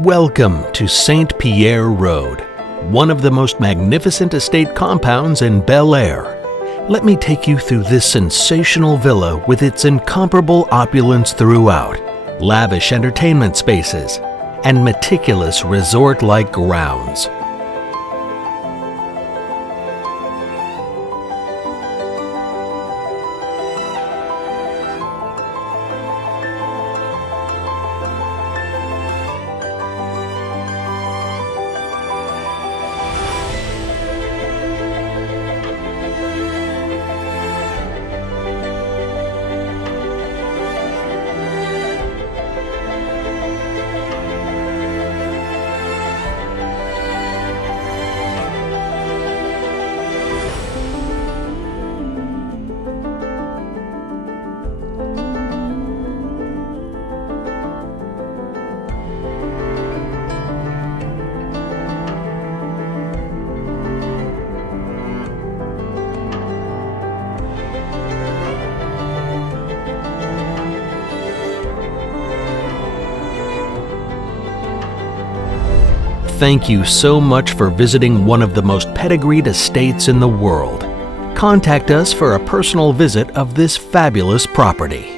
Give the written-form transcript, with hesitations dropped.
Welcome to St. Pierre Road, one of the most magnificent estate compounds in Bel Air. Let me take you through this sensational villa with its incomparable opulence throughout, lavish entertainment spaces, and meticulous resort-like grounds. Thank you so much for visiting one of the most pedigreed estates in the world. Contact us for a personal visit of this fabulous property.